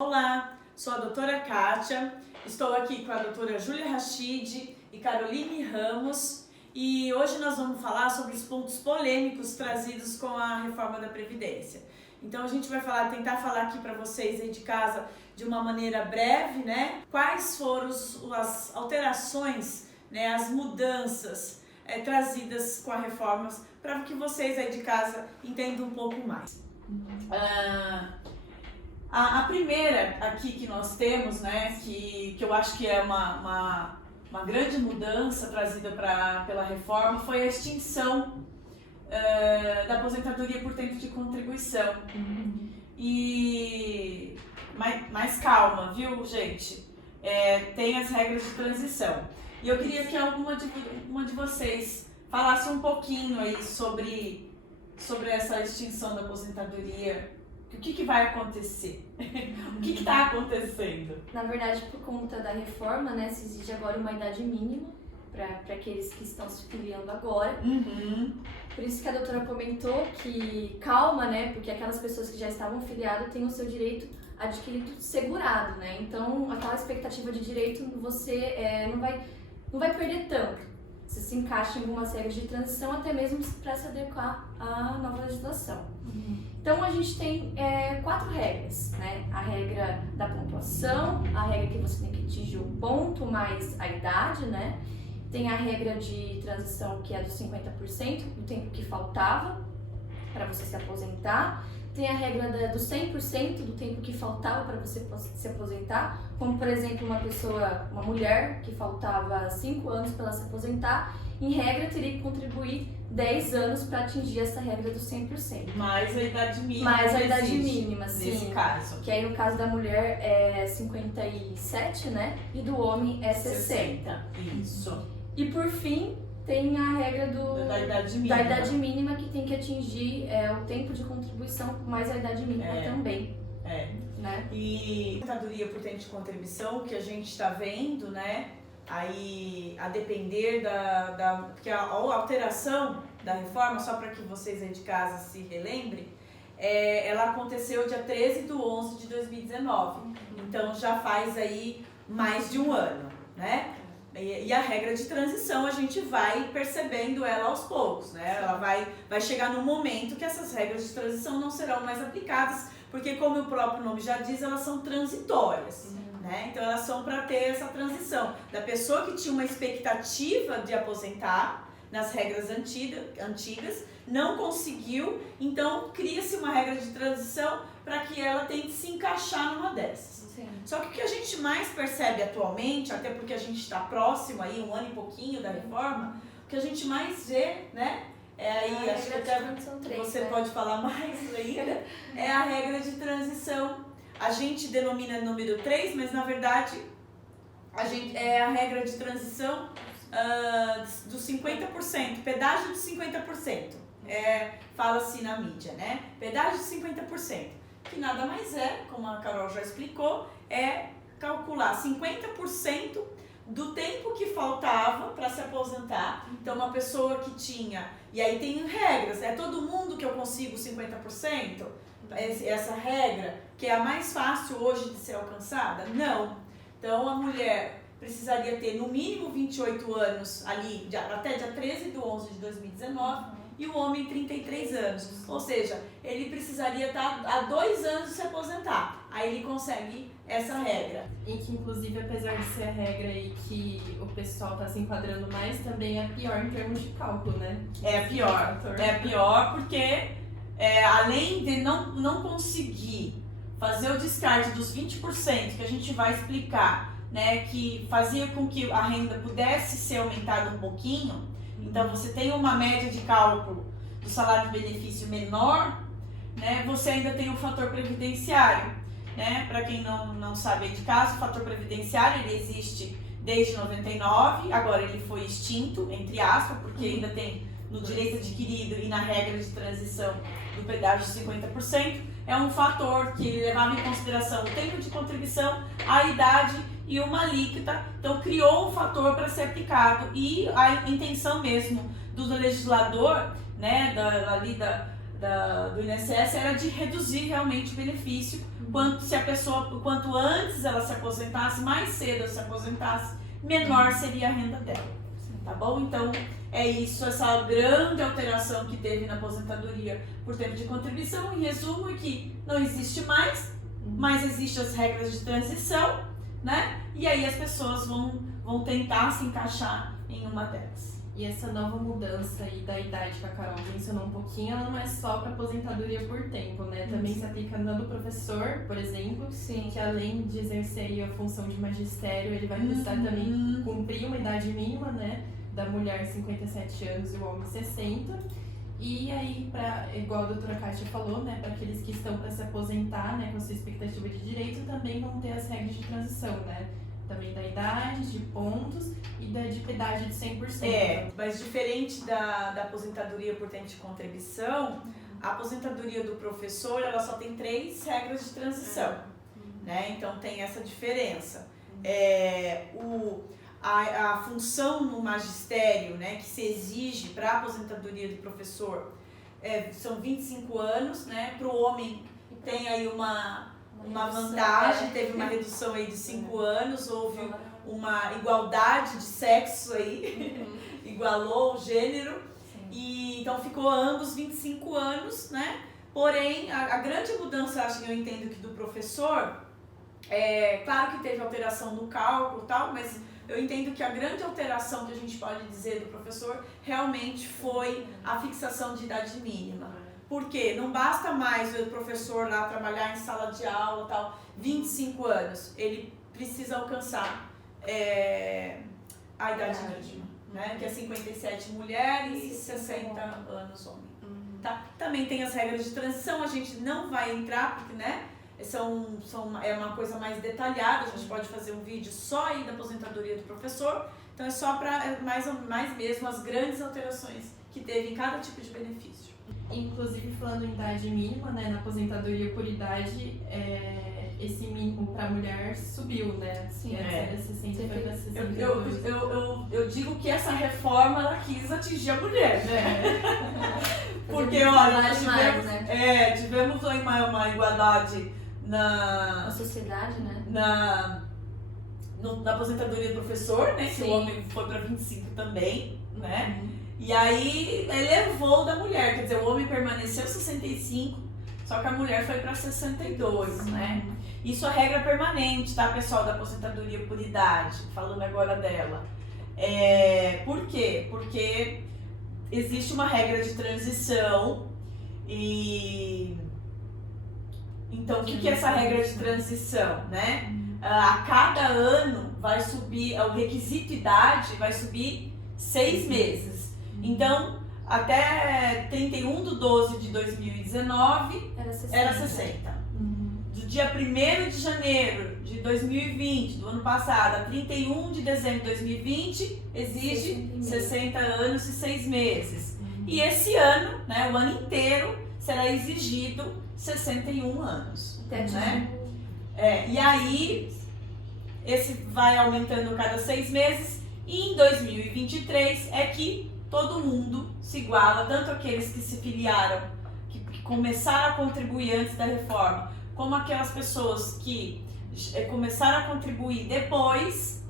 Olá, sou a doutora Kátia, estou aqui com a doutora Júlia Rachid e Caroline Ramos e hoje nós vamos falar sobre os pontos polêmicos trazidos com a reforma da Previdência. Então a gente vai tentar falar aqui para vocês aí de casa de uma maneira breve, né? Quais foram as alterações, né, as mudanças trazidas com a reforma para que vocês aí de casa entendam um pouco mais. A primeira aqui que nós temos, né, que eu acho que é uma grande mudança trazida pela reforma, foi a extinção da aposentadoria por tempo de contribuição. E mais calma, viu, gente? Tem as regras de transição. E eu queria que uma de vocês falasse um pouquinho aí sobre essa extinção da aposentadoria. O que vai acontecer? O que está acontecendo? Na verdade, por conta da reforma, né, se exige agora uma idade mínima para aqueles que estão se filiando agora. Por isso que a doutora comentou que calma, né, porque aquelas pessoas que já estavam filiadas têm o seu direito adquirido segurado, né? Então, aquela expectativa de direito você não vai perder tanto. Você se encaixa em algumas regras de transição, até mesmo para se adequar à nova legislação. Então a gente tem 4 regras, né? A regra da pontuação, a regra que você tem que atingir o ponto mais a idade, né? Tem a regra de transição que é dos 50% do tempo que faltava para você se aposentar. Tem a regra do 100% do tempo que faltava para você se aposentar, como por exemplo uma mulher que faltava 5 anos para ela se aposentar, em regra teria que contribuir 10 anos para atingir essa regra do 100%. Mais a idade mínima. Mais a idade mínima, sim. Nesse caso. Que aí no caso da mulher é 57, né? E do homem é 60. Isso. E por fim, tem a regra da idade mínima. Que tem que atingir o tempo de contribuição mais a idade mínima também. Né? E a aposentadoria por tempo de contribuição que a gente está vendo, né? Aí, a depender porque a alteração da reforma, só para que vocês aí de casa se relembrem, ela aconteceu dia 13/11/2019. Então já faz aí mais de um ano, né? E a regra de transição a gente vai percebendo ela aos poucos, né? Ela vai chegar num momento que essas regras de transição não serão mais aplicadas, porque como o próprio nome já diz, elas são transitórias, né? Então elas são para ter essa transição da pessoa que tinha uma expectativa de aposentar nas regras antigas, não conseguiu, então cria-se uma regra de transição para que ela tente se encaixar numa dessas. Só que o que a gente mais percebe atualmente, até porque a gente está próximo aí, um ano e pouquinho da reforma, o que a gente mais vê, né? Aí acho que até você pode falar mais ainda, é a regra de transição. A gente denomina número 3, mas na verdade é a regra de transição dos 50%, pedágio de 50%. Fala-se na mídia, né? Pedágio de 50%. Que nada mais como a Carol já explicou, é calcular 50% do tempo que faltava para se aposentar. Então, uma pessoa que tinha... E aí tem regras, é todo mundo que eu consigo 50%? Essa regra, que é a mais fácil hoje de ser alcançada? Não. Então, a mulher precisaria ter no mínimo 28 anos ali, até dia 13/11/2019, e o homem 33 anos. Ou seja, ele precisaria estar há 2 anos de se aposentar. Aí ele consegue essa regra. E que inclusive, apesar de ser a regra aí que o pessoal está se enquadrando mais, também é pior em termos de cálculo, né? É pior porque além de não conseguir fazer o descarte dos 20% que a gente vai explicar, né, que fazia com que a renda pudesse ser aumentada um pouquinho. Então, você tem uma média de cálculo do salário de benefício menor, né? Você ainda tem o fator previdenciário, né? Para quem não sabe aí de casa, o fator previdenciário ele existe desde 99, agora ele foi extinto, entre aspas, porque ainda tem no direito adquirido e na regra de transição do pedágio de 50%. É um fator que ele levava em consideração o tempo de contribuição, a idade e uma alíquota. Então criou um fator para ser aplicado e a intenção mesmo do legislador, né, do INSS era de reduzir realmente o benefício Quanto antes ela se aposentasse, mais cedo ela se aposentasse, menor seria a renda dela. Tá bom? Então, é isso, essa grande alteração que teve na aposentadoria por tempo de contribuição. Em resumo, é que não existe mais, mas existem as regras de transição, né? E aí as pessoas vão tentar se encaixar em uma delas. E essa nova mudança aí da idade que a Carol mencionou um pouquinho, ela não é só para aposentadoria por tempo, né? Também se aplica no do professor, por exemplo, Sim. que além de exercer aí a função de magistério, ele vai precisar também cumprir uma idade mínima, né? Da mulher 57 anos e o homem 60. E aí, igual a doutora Kátia falou, né? Para aqueles que estão para se aposentar, né? Com sua expectativa de direito, também vão ter as regras de transição, né? Também da idade, de pontos e da idade de 100%. Mas diferente da aposentadoria por tempo de contribuição, a aposentadoria do professor, ela só tem 3 regras de transição, né? Então tem essa diferença. A função no magistério, né, que se exige para a aposentadoria do professor são 25 anos, né? Para o homem tem aí uma vantagem, teve uma redução aí de 5 anos, houve uma igualdade de sexo aí, igualou o gênero, e então ficou ambos 25 anos, né? Porém, a grande mudança, acho que eu entendo que do professor, claro que teve alteração no cálculo e tal, mas eu entendo que a grande alteração que a gente pode dizer do professor realmente foi a fixação de idade mínima. Porque não basta mais o professor lá trabalhar em sala de aula e tal, 25 anos, ele precisa alcançar a idade mínima, né? Que é 57 mulher e 60 anos homem. Tá? Também tem as regras de transição, a gente não vai entrar, porque, né? É uma coisa mais detalhada, a gente pode fazer um vídeo só aí da aposentadoria do professor, então é só para mais mesmo as grandes alterações que teve em cada tipo de benefício. Inclusive, falando em idade mínima, né, na aposentadoria por idade, esse mínimo para a mulher subiu, né? Sim. Era 60, foi para 62. Eu digo que essa reforma ela quis atingir a mulher, né? Porque, olha, nós tivemos uma igualdade na sociedade, né? Na aposentadoria do professor, né? Sim. Que o homem foi para 25 também, né? E aí elevou da mulher, quer dizer, o homem permaneceu 65, só que a mulher foi para 62, né? Isso é regra permanente, tá, pessoal, da aposentadoria por idade, falando agora dela. Por quê? Porque existe uma regra de transição e... Então, o que é essa regra de transição, né? A cada ano vai subir, o requisito idade vai subir 6 meses. Então, até 31/12/2019 era 60. Do dia 1º de janeiro de 2020, do ano passado, a 31 de dezembro de 2020, exige 60 anos e 6 meses. E esse ano, né, o ano inteiro, será exigido 61 anos. Né? E aí, esse vai aumentando cada 6 meses, e em 2023 é que todo mundo se iguala, tanto aqueles que se filiaram, que começaram a contribuir antes da reforma, como aquelas pessoas que começaram a contribuir depois,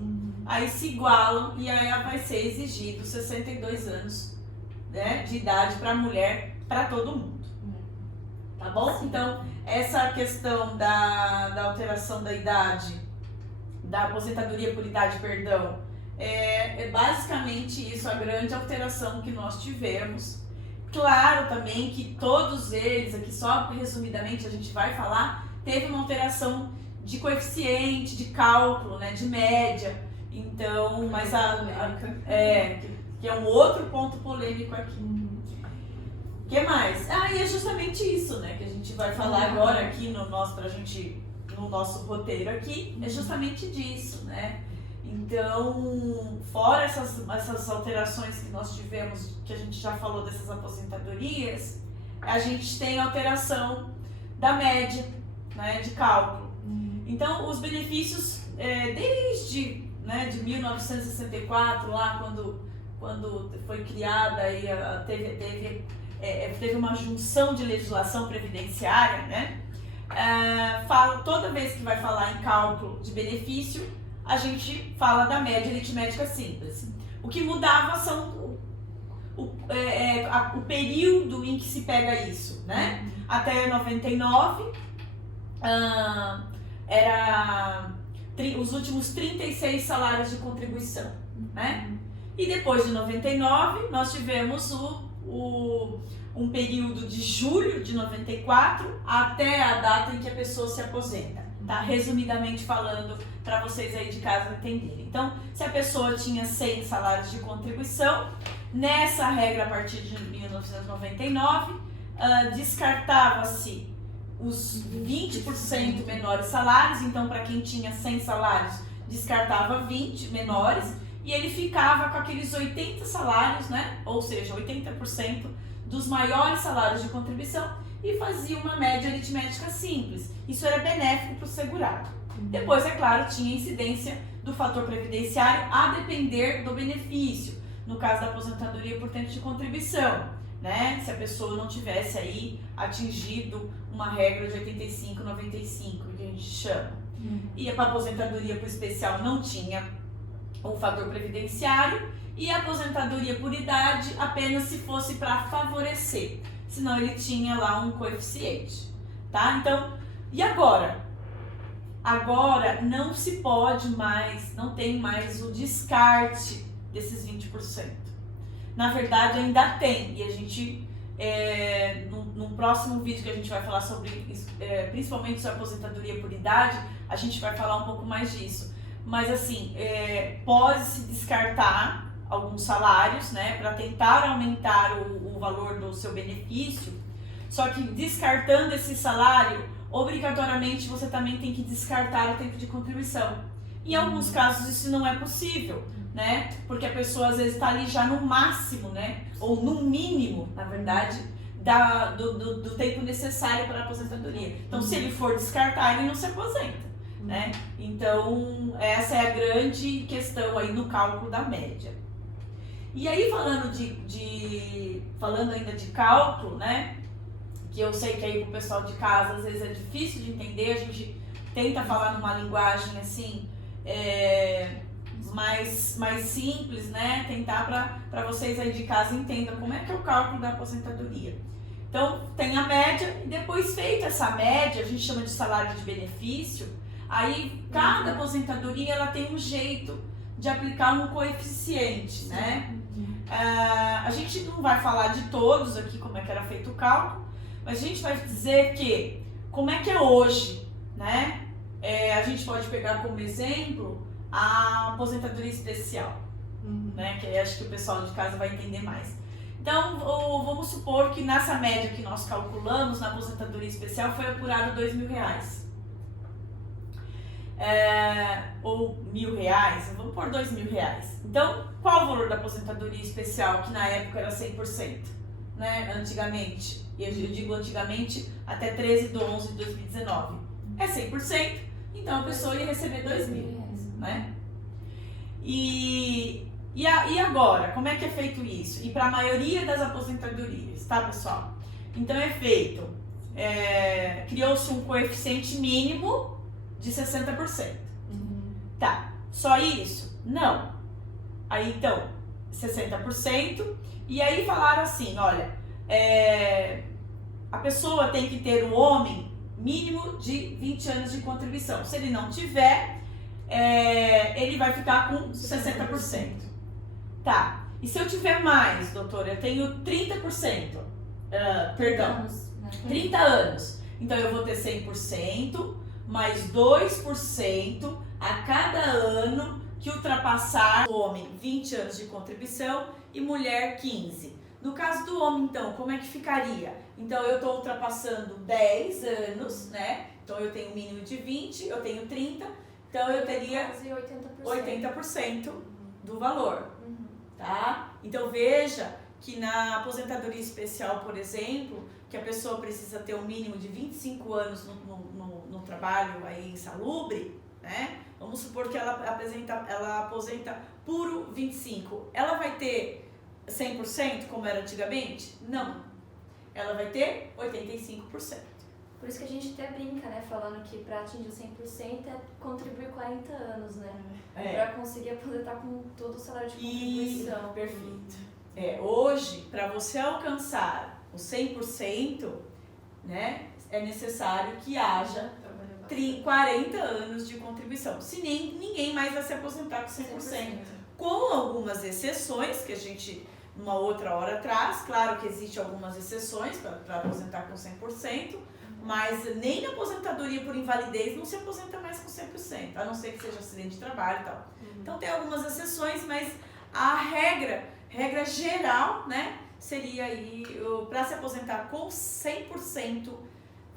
aí se igualam e aí vai ser exigido 62 anos, né, de idade para a mulher, para todo mundo. Tá bom? Então, essa questão da alteração da idade, da aposentadoria por idade, perdão, é basicamente isso, a grande alteração que nós tivemos. Claro também que todos eles, aqui só resumidamente a gente vai falar, teve uma alteração de coeficiente, de cálculo, né, de média. Então, mas que é um outro ponto polêmico aqui. O que mais? E é justamente isso, né, que a gente vai falar agora aqui no nosso roteiro aqui, é justamente disso, né? Então, fora essas alterações que nós tivemos, que a gente já falou dessas aposentadorias, a gente tem a alteração da média, né, de cálculo. Então, os benefícios, desde, né, de 1964, lá quando foi criada, aí, teve uma junção de legislação previdenciária, né? toda vez que vai falar em cálculo de benefício, a gente fala da média aritmética simples. O que mudava são o período em que se pega isso, né? Até 99, era os últimos 36 salários de contribuição, né? E depois de 99, nós tivemos um período de julho de 94 até a data em que a pessoa se aposenta, tá? Resumidamente falando, para vocês aí de casa entenderem. Então, se a pessoa tinha 100 salários de contribuição, nessa regra a partir de 1999, descartava-se os 20% menores salários. Então, para quem tinha 100 salários, descartava 20 menores, e ele ficava com aqueles 80 salários, né? Ou seja, 80% dos maiores salários de contribuição, e fazia uma média aritmética simples. Isso era benéfico para o segurado. Depois, é claro, tinha incidência do fator previdenciário a depender do benefício. No caso da aposentadoria por tempo de contribuição, né? Se a pessoa não tivesse aí atingido uma regra de 85, 95, que a gente chama. E para aposentadoria por especial não tinha o fator previdenciário, e a aposentadoria por idade apenas se fosse para favorecer, senão ele tinha lá um coeficiente, tá? Então, e agora? Agora não se pode mais, não tem mais o descarte desses 20%. Na verdade ainda tem, e a gente, num próximo vídeo que a gente vai falar sobre, principalmente sobre aposentadoria por idade, a gente vai falar um pouco mais disso. Mas assim, pode-se descartar alguns salários, né, para tentar aumentar o valor do seu benefício, só que descartando esse salário, obrigatoriamente você também tem que descartar o tempo de contribuição. Em alguns casos isso não é possível, né, porque a pessoa às vezes está ali já no máximo, né, ou no mínimo, na verdade, do tempo necessário para a aposentadoria. Então, se ele for descartar, ele não se aposenta, né? Então, essa é a grande questão aí no cálculo da média. E aí, falando ainda de cálculo, né, que eu sei que aí pro pessoal de casa às vezes é difícil de entender, a gente tenta falar numa linguagem assim, mais simples, né, tentar para vocês aí de casa entendam como é que é o cálculo da aposentadoria. Então, tem a média, e depois feita essa média, a gente chama de salário de benefício, aí cada aposentadoria ela tem um jeito de aplicar um coeficiente, né? A gente não vai falar de todos aqui como é que era feito o cálculo, mas a gente vai dizer que, como é que é hoje, né? A gente pode pegar como exemplo a aposentadoria especial, né? Que aí acho que o pessoal de casa vai entender mais. Então, vamos supor que nessa média que nós calculamos, na aposentadoria especial, foi apurado R$2.000. Ou R$1.000, vamos pôr R$2.000. Então, qual o valor da aposentadoria especial, que na época era 100%, né? Antigamente, e eu digo antigamente até 13/11/2019, é 100%, então a pessoa ia receber R$2.000, né? E agora, como é que é feito isso? E para a maioria das aposentadorias, tá, pessoal? Então é feito, criou-se um coeficiente mínimo de 60%. Tá, só isso? Não. Aí então, 60%, e aí falaram assim, olha, a pessoa tem que ter, o homem, mínimo de 20 anos de contribuição. Se ele não tiver, ele vai ficar com 60%. Tá, e se eu tiver mais, doutora, eu tenho 30%, perdão, 30 anos, então eu vou ter 100%, mais 2% a cada ano que ultrapassar o homem 20 anos de contribuição e mulher 15. No caso do homem, então, como é que ficaria? Então, eu estou ultrapassando 10 anos, né? Então, eu tenho um mínimo de 20, eu tenho 30, então eu teria 80% do valor, tá? Então, veja que na aposentadoria especial, por exemplo, que a pessoa precisa ter um mínimo de 25 anos no trabalho aí insalubre, né? Vamos supor que ela aposenta puro 25. Ela vai ter 100% como era antigamente? Não. Ela vai ter 85%. Por isso que a gente até brinca, né? Falando que para atingir o 100% é contribuir 40 anos, né? Para conseguir aposentar com todo o salário de contribuição. Perfeito. Hoje, para você alcançar o 100%, né, é necessário que haja 40 anos de contribuição. Se ninguém mais vai se aposentar com 100%. Com algumas exceções, que a gente, numa outra hora traz. Claro que existem algumas exceções para aposentar com 100%, mas nem na aposentadoria por invalidez não se aposenta mais com 100%, a não ser que seja acidente de trabalho e tal. Então tem algumas exceções, mas a regra geral, né, seria aí, para se aposentar com 100%,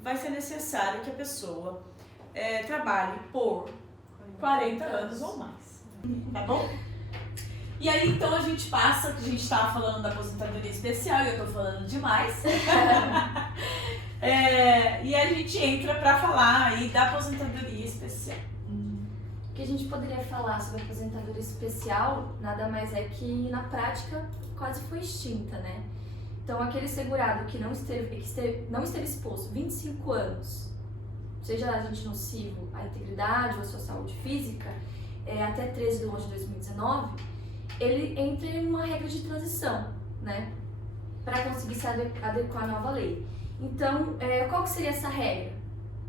vai ser necessário que a pessoa trabalhe por 40 anos ou mais, tá bom? E aí, então, a gente passa, que a gente estava falando da aposentadoria especial, e eu estou falando demais. E a gente entra para falar aí da aposentadoria especial. O que a gente poderia falar sobre a aposentadoria especial, nada mais é que, na prática, quase foi extinta, né? Então, aquele segurado que não esteve exposto 25 anos, seja agente nocivo à integridade ou à sua saúde física, até 13 de 11 de 2019, ele entra em uma regra de transição, né, para conseguir se adequar à nova lei. Então, qual que seria essa regra?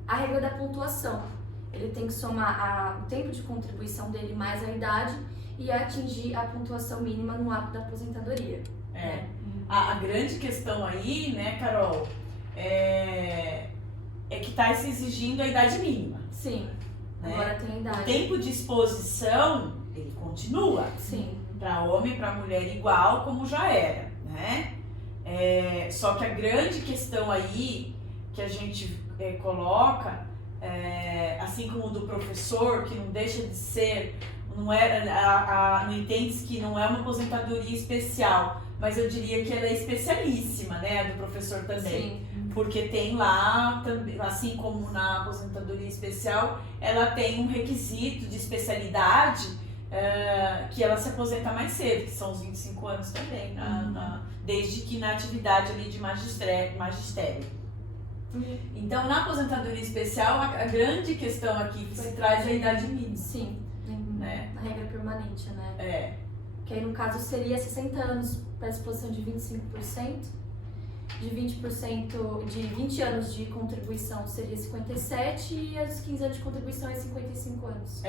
A regra da pontuação. Ele tem que somar o tempo de contribuição dele mais a idade e atingir a pontuação mínima no ato da aposentadoria. A grande questão aí, né, Carol, é que está se exigindo a idade mínima. Sim, né? Agora tem a idade. O tempo de exposição, ele continua. Sim. Para homem e para mulher igual, como já era, né? Só que a grande questão aí que a gente coloca, assim como o do professor, que não deixa de ser, não entende que não é uma aposentadoria especial, mas eu diria que ela é especialíssima, né? A do professor também. Sim. Porque tem lá, assim como na aposentadoria especial, ela tem um requisito de especialidade que ela se aposenta mais cedo, que são os 25 anos também, desde que na atividade ali de magistério. Então, na aposentadoria especial, a grande questão aqui que se traz é a idade mínima. Sim, né? Na regra permanente, né? Que aí no caso seria 60 anos para a exposição de 25%, de 20%, de 20 anos de contribuição seria 57 e os 15 anos de contribuição é 55 anos.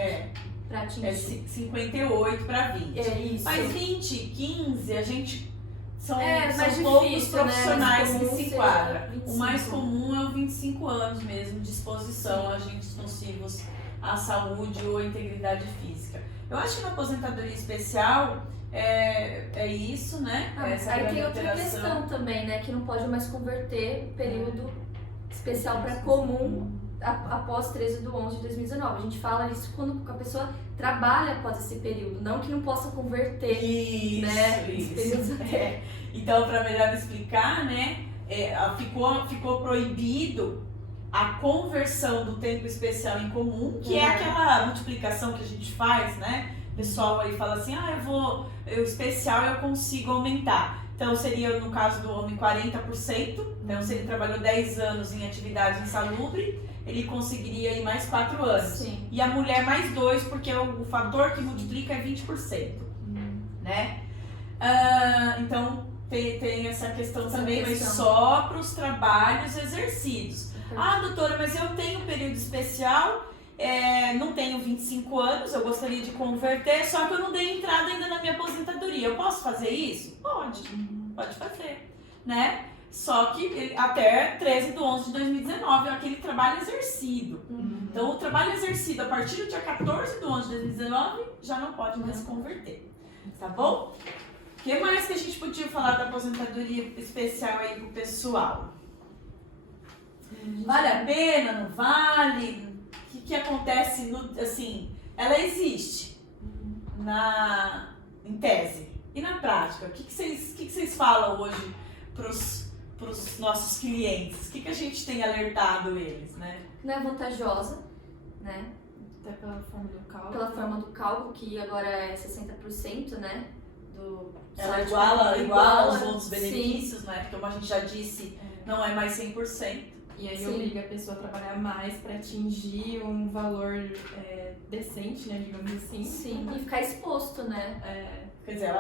Pra atingir. 58 para 20. Isso. Mas 20, 15, a gente são mais poucos difícil, profissionais né? que se enquadram. 25. O mais comum é o 25 anos mesmo de exposição a agentes nocivos à saúde ou à integridade física. Eu acho que na aposentadoria especial é isso, né? Aí tem outra questão também, né? Que não pode mais converter o período especial para comum após 13 de 11 de 2019. A gente fala isso quando a pessoa trabalha após esse período, não que não possa converter. Isso, né? Isso. Então, para melhor explicar, né? Ficou proibido a conversão do tempo especial em comum, que é aquela multiplicação que a gente faz, né? O pessoal aí fala assim, o especial eu consigo aumentar. Então, seria, no caso do homem, 40%. Então, se ele trabalhou 10 anos em atividade insalubre, ele conseguiria aí mais 4 anos. Sim. E a mulher mais 2, porque o fator que multiplica é 20%. Né? Então, tem essa questão também, mas só para os trabalhos exercidos. Doutora, mas eu tenho período especial, não tenho 25 anos, eu gostaria de converter, só que eu não dei entrada ainda na minha aposentadoria. Eu posso fazer isso? Pode fazer, né? Só que até 13 de 11 de 2019 é aquele trabalho exercido. Então, o trabalho exercido a partir do dia 14 de 11 de 2019 já não pode mais converter, tá bom? O que mais que a gente podia falar da aposentadoria especial aí pro pessoal? Vale a pena, não vale? O que acontece, ela existe em tese. E na prática, o que vocês falam hoje pros nossos clientes? O que a gente tem alertado eles, né? Não é vantajosa, né? Até pela forma do cálculo. Pela forma do cálculo, que agora é 60%, né? Ela iguala os outros benefícios, né? Porque como a gente já disse, não é mais 100%. E aí Sim. obriga a pessoa a trabalhar mais para atingir um valor decente, né, digamos assim. Sim, e ficar exposto, né? Quer dizer,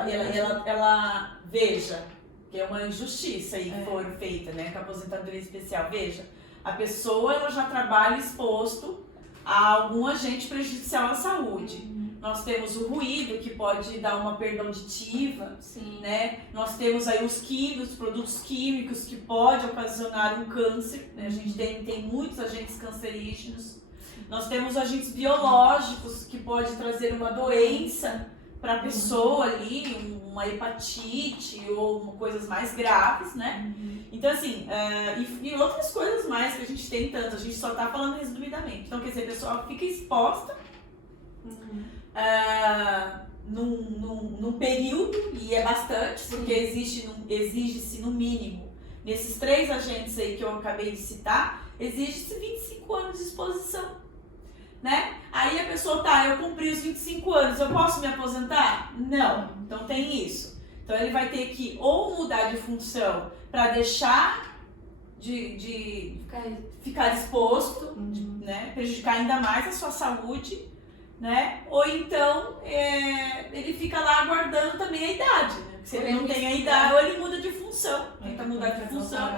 ela veja que é uma injustiça aí que for feita, né, com a aposentadoria especial. Veja, a pessoa ela já trabalha exposto a algum agente prejudicial à saúde. Nós temos o ruído, que pode dar uma perda auditiva, Sim. né? Nós temos aí os produtos químicos que podem ocasionar um câncer, né? A gente tem muitos agentes cancerígenos. Nós temos agentes biológicos que podem trazer uma doença para a pessoa ali, uma hepatite ou coisas mais graves, né? Então, assim, e outras coisas mais que a gente tem tanto, a gente só está falando resumidamente. Então, quer dizer, a pessoa fica exposta num período, e é bastante, porque exige-se no mínimo, nesses 3 agentes aí que eu acabei de citar, exige-se 25 anos de exposição, né? Aí a pessoa, eu cumpri os 25 anos, eu posso me aposentar? Não, então tem isso. Então ele vai ter que ou mudar de função para deixar de ficar exposto, né? Prejudicar ainda mais a sua saúde, né? Ou então ele fica lá aguardando também a idade, né? Se ele não tem a idade, ou ele muda de função, tenta mudar de função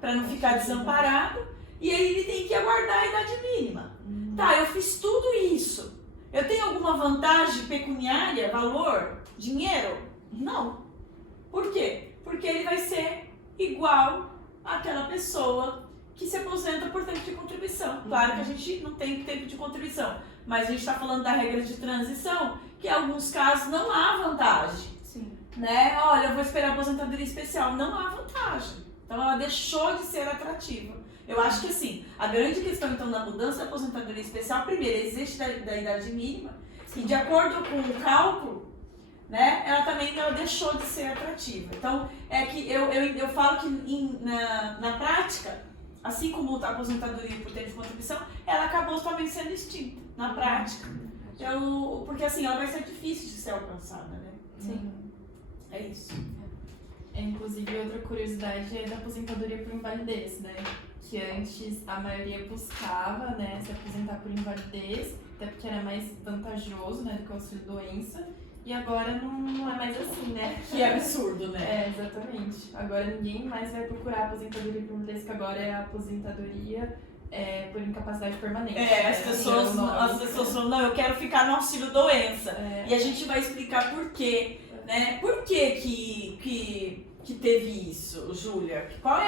para não ficar desamparado, e aí ele tem que aguardar a idade mínima. Tá, eu fiz tudo isso, eu tenho alguma vantagem pecuniária, valor, dinheiro? Não. Por quê? Porque ele vai ser igual àquela pessoa que se aposenta por tempo de contribuição. Claro que a gente não tem tempo de contribuição, mas a gente está falando da regra de transição, que em alguns casos não há vantagem. Sim. Né? Olha, eu vou esperar a aposentadoria especial. Não há vantagem. Então ela deixou de ser atrativa. Eu acho que assim, a grande questão então da mudança da aposentadoria especial, primeiro, existe da idade mínima, e de acordo com o cálculo, né, ela deixou de ser atrativa. Então, é que eu falo que na prática, assim como a aposentadoria por tempo de contribuição, ela acabou também sendo extinta, na prática. Porque assim, ela vai ser difícil de ser alcançada, né? Sim. É isso. Inclusive, outra curiosidade é da aposentadoria por invalidez, né? Que antes a maioria buscava, né, se aposentar por invalidez, até porque era mais vantajoso, né, do que o auxílio-doença. E agora não é mais assim, né? Que é absurdo, né? Exatamente. Agora ninguém mais vai procurar aposentadoria por invalidez, que agora é a aposentadoria por incapacidade permanente. As pessoas falam, não, eu quero ficar no auxílio-doença. E a gente vai explicar por quê, né? Por que teve isso, Júlia? Qual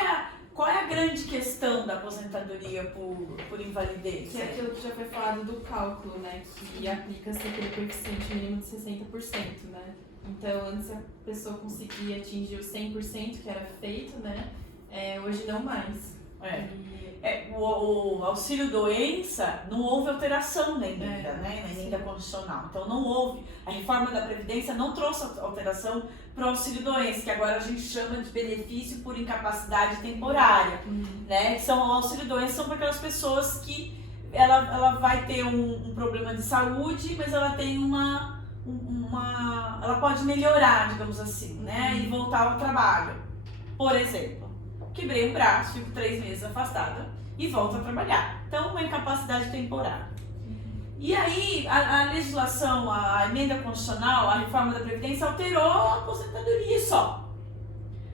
é a grande questão da aposentadoria por invalidez? Que é aquilo que já foi falado do cálculo, né? Que aplica-se aquele coeficiente mínimo de 60%, né? Então, antes a pessoa conseguia atingir o 100% que era feito, né? Hoje não mais. O auxílio-doença não houve alteração na emenda, né? Na emenda constitucional. Então não houve. A reforma da Previdência não trouxe alteração para o auxílio-doença, que agora a gente chama de benefício por incapacidade temporária. Né? O auxílio-doença são para aquelas pessoas que ela vai ter um problema de saúde, mas ela tem ela pode melhorar, digamos assim, né? E voltar ao trabalho. Por exemplo, quebrei um braço, fico 3 meses afastada e volto a trabalhar. Então, uma incapacidade temporária. E aí, a legislação, a emenda constitucional, a reforma da Previdência alterou a aposentadoria só.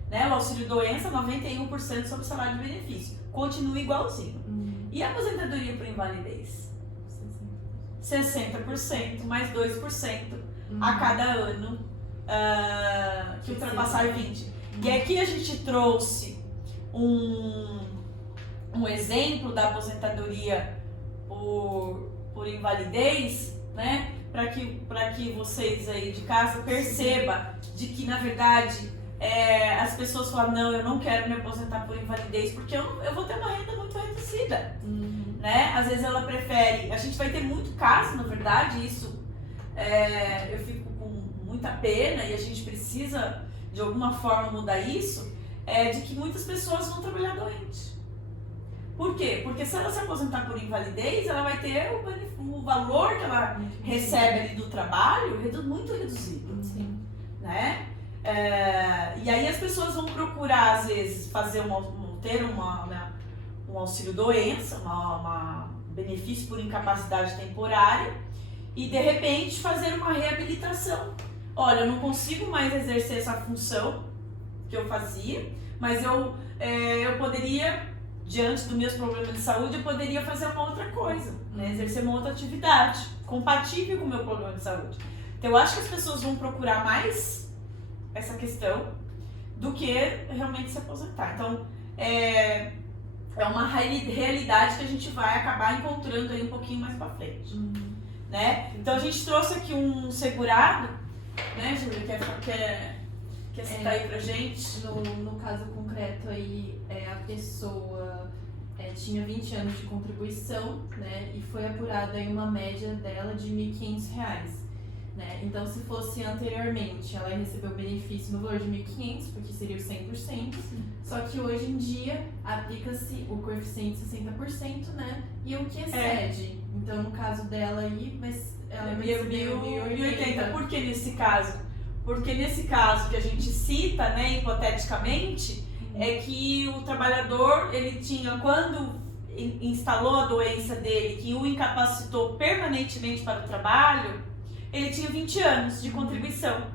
Né? O auxílio-doença, 91% sobre o salário de benefício. Continua igualzinho. E a aposentadoria por invalidez? 60% mais 2% a cada ano que ultrapassar 20%. E aqui a gente trouxe um exemplo da aposentadoria por invalidez, né? Para que vocês aí de casa percebam de que, na verdade, as pessoas falam, não, eu não quero me aposentar por invalidez porque eu vou ter uma renda muito reduzida. Né? Às vezes ela prefere, a gente vai ter muito caso, na verdade, isso eu fico com muita pena e a gente precisa de alguma forma mudar isso, de que muitas pessoas vão trabalhar doente. Por quê? Porque se ela se aposentar por invalidez, ela vai ter o valor que ela recebe ali do trabalho muito reduzido. Sim. Né? E aí as pessoas vão procurar, às vezes, fazer ter um um auxílio doença, benefício por incapacidade temporária, e de repente fazer uma reabilitação. Olha, eu não consigo mais exercer essa função que eu fazia, mas eu poderia, diante dos meus problemas de saúde, eu poderia fazer uma outra coisa, né? Exercer uma outra atividade compatível com o meu problema de saúde. Então eu acho que as pessoas vão procurar mais essa questão do que realmente se aposentar. Então é uma realidade que a gente vai acabar encontrando aí um pouquinho mais pra frente, né? Então a gente trouxe aqui um segurado, né, Júlia, quer citar aí pra gente? No caso concreto aí, a pessoa tinha 20 anos de contribuição, né, e foi apurada aí uma média dela de R$ 1.500. Né? Então, se fosse anteriormente, ela ia receber o benefício no valor de 1.500, porque seria o 100%, só que hoje em dia aplica-se o coeficiente 60%, né? E o que excede. Então, no caso dela aí, ela vai receber 1.080. Por que nesse caso? Porque nesse caso que a gente cita, né, hipoteticamente, é que o trabalhador, ele tinha, quando instalou a doença dele, que o incapacitou permanentemente para o trabalho, ele tinha 20 anos de contribuição.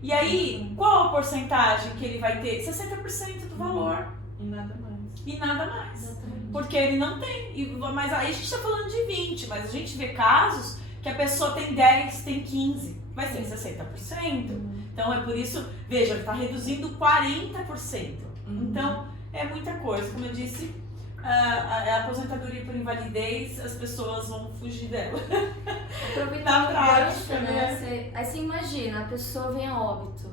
E aí, qual a porcentagem que ele vai ter? 60% do valor. E nada mais. E nada mais. Exatamente. Porque ele não tem. Mas aí a gente está falando de 20, mas a gente vê casos que a pessoa tem 10, tem 15, mas tem 60%. Então é por isso, veja, ele está reduzindo 40%. Então é muita coisa. Como eu disse, a aposentadoria por invalidez, as pessoas vão fugir dela. Aproveitando Na o prática, gancho, né? Aí você imagina, a pessoa vem a óbito,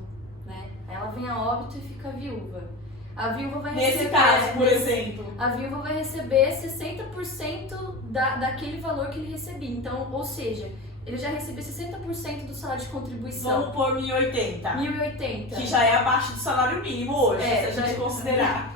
né? Aí ela vem a óbito e fica viúva. A viúva vai Nesse receber... caso, por exemplo. A viúva vai receber 60% daquele valor que ele recebia. Então, ou seja, ele já recebeu 60% do salário de contribuição. Vamos pôr 1.080. 1.080. Que já é abaixo do salário mínimo hoje, se a gente considerar.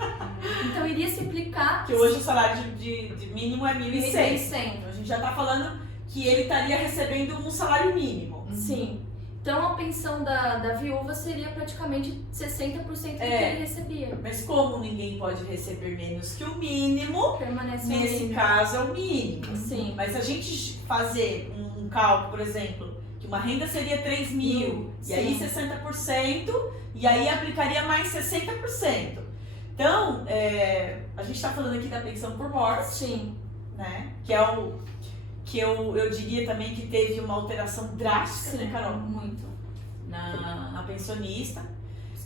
Então iria se aplicar... Que hoje o salário de mínimo é 1.100. 1.100. Então a gente já está falando que ele estaria recebendo um salário mínimo. Sim. Então a pensão da viúva seria praticamente 60% do que ele recebia. Mas como ninguém pode receber menos que o mínimo, Permanece nesse mínimo. caso é o mínimo. Sim. Mas se a gente fazer um cálculo, por exemplo, que uma renda seria 3.000, e aí 60%, e aí aplicaria mais 60%. Então, a gente está falando aqui da pensão por morte, Sim. né? Que é o que eu diria também que teve uma alteração drástica, Sim, né, Carol? muito. Na pensionista.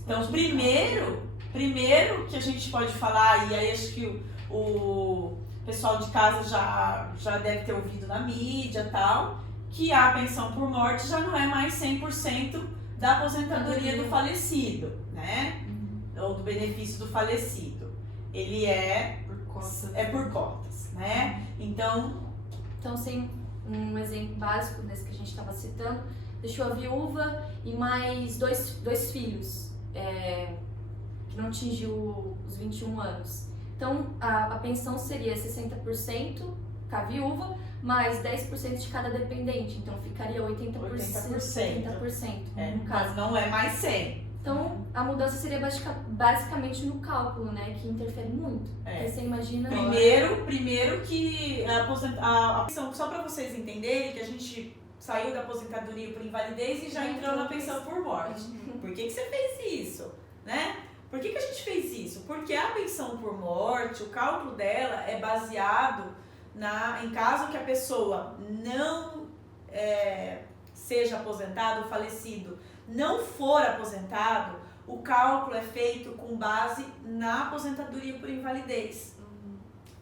Então, primeiro que a gente pode falar, e aí acho que o pessoal de casa já deve ter ouvido na mídia e tal, que a pensão por morte já não é mais 100% da aposentadoria do falecido, né? Ou do benefício do falecido. Ele é por cotas, né? Então, sem um exemplo básico desse que a gente estava citando, deixou a viúva e mais dois filhos, que não atingiu os 21 anos. Então, a pensão seria 60% com a viúva, mais 10% de cada dependente. Então, ficaria 80%. 80%. No caso. Mas não é mais 100%. Então, a mudança seria basicamente no cálculo, né? Que interfere muito. Porque você imagina... Primeiro que a pensão, só para vocês entenderem que a gente saiu da aposentadoria por invalidez e já entrou na pensão por morte. Por que você fez isso? Né? Por que a gente fez isso? Porque a pensão por morte, o cálculo dela é baseado em caso que a pessoa não seja aposentada, o falecido não for aposentado, o cálculo é feito com base na aposentadoria por invalidez.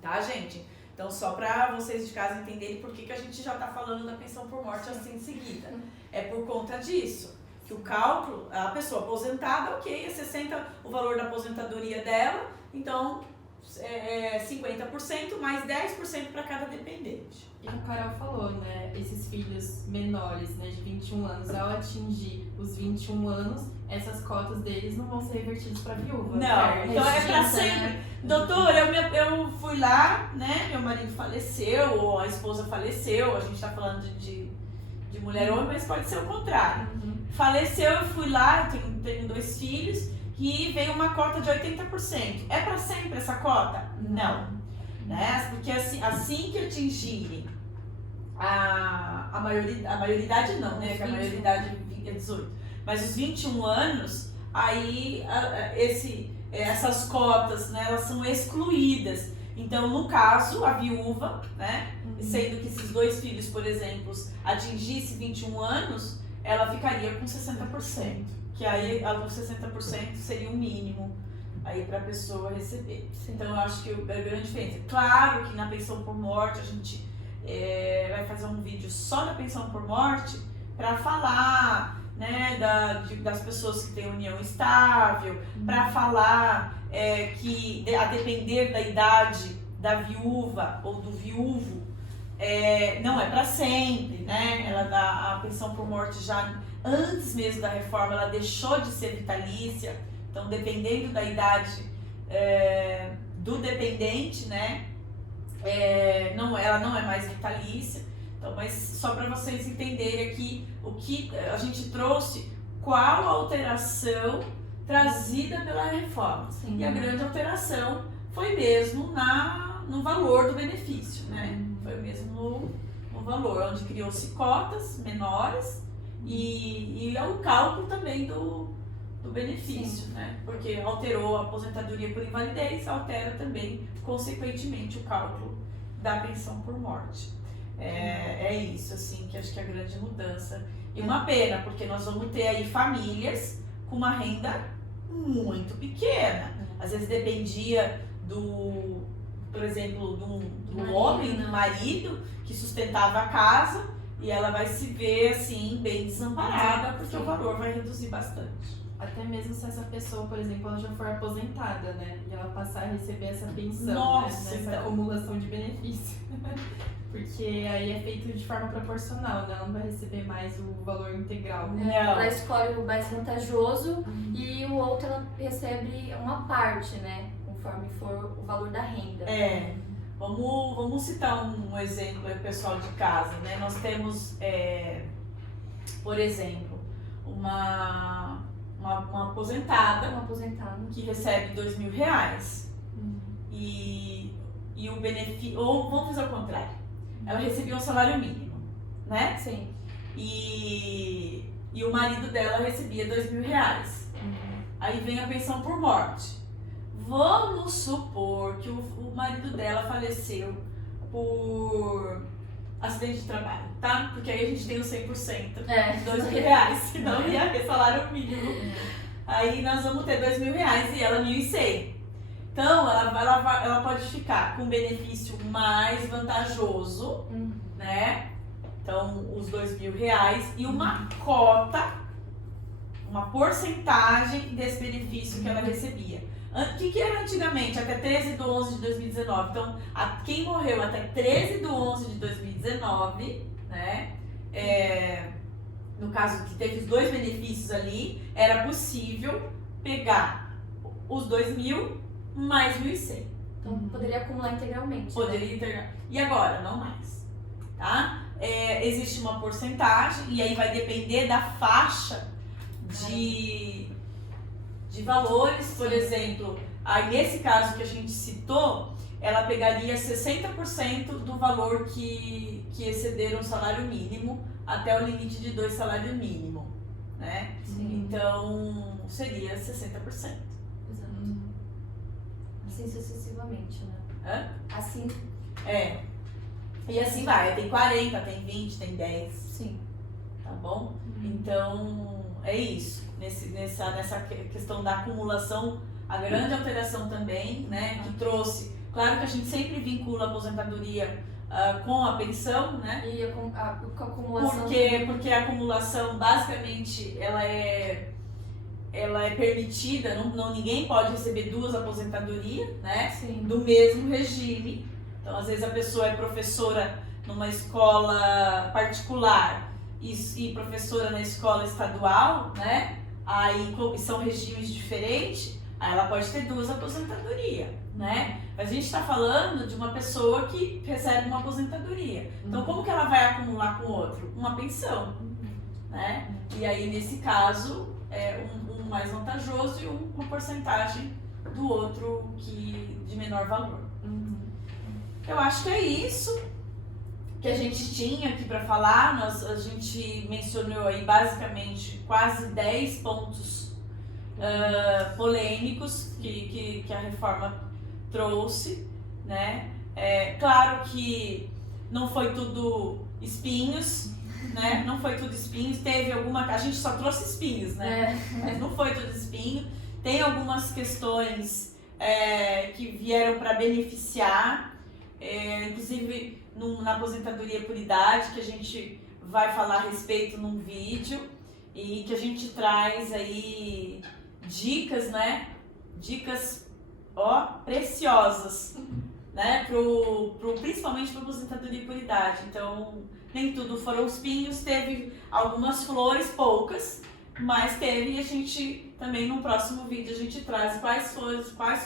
Tá, gente? Então, só para vocês de casa entenderem por que a gente já está falando da pensão por morte assim em seguida. É por conta disso. Que o cálculo, a pessoa aposentada, ok, é 60% o valor da aposentadoria dela, então 50% mais 10% para cada dependente. E o Carol falou, né, esses filhos menores, né, de 21 anos, ao atingir os 21 anos, essas cotas deles não vão ser revertidas para a viúva. Não, então é para sempre. Né? Doutor, eu fui lá, né, meu marido faleceu, ou a esposa faleceu, a gente está falando de mulher ou homem, mas pode ser o contrário. Faleceu, eu fui lá, eu tenho 2 filhos, e veio uma cota de 80%. É para sempre essa cota? Não. né? Porque assim que atingirem a maioridade não, né? Que a maioridade é 18. Mas os 21 anos, aí essas cotas, né, elas são excluídas. Então, no caso, a viúva, né, sendo que esses 2 filhos, por exemplo, atingissem 21 anos, ela ficaria com 60%. Que aí os 60% seria o mínimo aí para a pessoa receber. Sim. Então, eu acho que é a grande diferença. Claro que na pensão por morte, a gente vai fazer um vídeo só da pensão por morte para falar, né, das pessoas que têm união estável, para falar que a depender da idade da viúva ou do viúvo, não é para sempre, né? Ela dá a pensão por morte já antes mesmo da reforma, ela deixou de ser vitalícia. Então, dependendo da idade do dependente, né? Ela não é mais vitalícia. Então, mas só para vocês entenderem aqui o que a gente trouxe, qual a alteração trazida pela reforma. Sim. E a grande alteração foi mesmo no valor do benefício, né? Foi mesmo no valor, onde criou-se cotas menores e é o cálculo também do benefício, Sim. né? Porque alterou a aposentadoria por invalidez, altera também, consequentemente, o cálculo da pensão por morte. É isso, assim, que acho que é a grande mudança. E uma pena, porque nós vamos ter aí famílias com uma renda muito pequena. Às vezes dependia por exemplo, do homem, do marido, que sustentava a casa, e ela vai se ver, assim, bem desamparada, porque o valor vai reduzir bastante. Até mesmo se essa pessoa, por exemplo, ela já for aposentada, né? E ela passar a receber essa pensão, Nossa, né? Nessa então. acumulação de benefício. Porque aí é feito de forma proporcional, né? Ela não vai receber mais o valor integral. Não. Ela escolhe o mais vantajoso e o outro ela recebe uma parte, né? Conforme for o valor da renda. Vamos citar um exemplo aí, pessoal de casa, né? Nós temos, por exemplo, uma aposentada que recebe R$2.000 e o benefício, ou vamos fazer o contrário, ela recebia um salário mínimo, né? Sim. E o marido dela recebia R$2.000. Aí vem a pensão por morte. Vamos supor que o marido dela faleceu por acidente de trabalho, tá? Porque aí a gente tem o 100% de R$2.000, senão ia ter salário mínimo. Aí nós vamos ter R$2.000 e ela R$1.100. Então ela pode ficar com um benefício mais vantajoso, né? Então os R$2.000 e uma cota, uma porcentagem desse benefício que ela recebia. O que era antigamente? Até 13/11 de 2019. Então, quem morreu até 13/11 de 2019, né? No caso que teve os 2 benefícios ali, era possível pegar os 2.000 mais 1.100. Então, poderia acumular integralmente. Poderia integrar. E agora? Não mais. Tá? Existe uma porcentagem, e aí vai depender da faixa de valores, por exemplo, aí nesse caso que a gente citou, ela pegaria 60% do valor que excederam o salário mínimo até o limite de 2 salários mínimos, né? Sim. Então, seria 60%. Exato. Assim sucessivamente, né? Assim. E assim vai, tem 40, tem 20, tem 10. Sim. Tá bom? Então, é isso. Nessa questão da acumulação, a grande alteração também, né, que trouxe, claro que a gente sempre vincula a aposentadoria com a pensão, né? E com a acumulação. Porque a acumulação, basicamente, ela é permitida, ninguém pode receber 2 aposentadorias, né? Sim. Do mesmo regime. Então, às vezes a pessoa é professora numa escola particular e professora na escola estadual, né? Aí são regimes diferentes, aí ela pode ter 2 aposentadorias, né? Mas a gente está falando de uma pessoa que recebe uma aposentadoria. Então, como que ela vai acumular com o outro? Uma pensão, né? E aí, nesse caso, um mais vantajoso e uma porcentagem do outro de menor valor. Eu acho que é isso que a gente tinha aqui para falar. A gente mencionou aí basicamente quase 10 pontos polêmicos que a reforma trouxe, né? Claro que não foi tudo espinhos, né? Não foi tudo espinhos, teve a gente só trouxe espinhos, né? Mas não foi tudo espinho. Tem algumas questões que vieram para beneficiar, inclusive na aposentadoria por idade, que a gente vai falar a respeito num vídeo, e que a gente traz aí dicas, né? Dicas preciosas, né? Principalmente para aposentadoria por idade. Então, nem tudo foram espinhos, teve algumas flores, poucas, mas teve, e a gente também no próximo vídeo a gente traz quais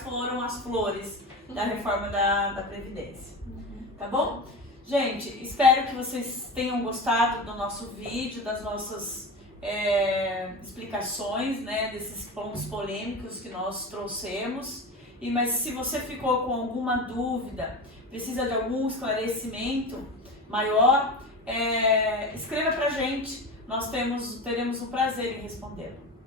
foram as flores da reforma da Previdência. Tá bom? Gente, espero que vocês tenham gostado do nosso vídeo, das nossas explicações, né, desses pontos polêmicos que nós trouxemos. Mas se você ficou com alguma dúvida, precisa de algum esclarecimento maior, escreva pra gente. Nós teremos o prazer em respondê-lo.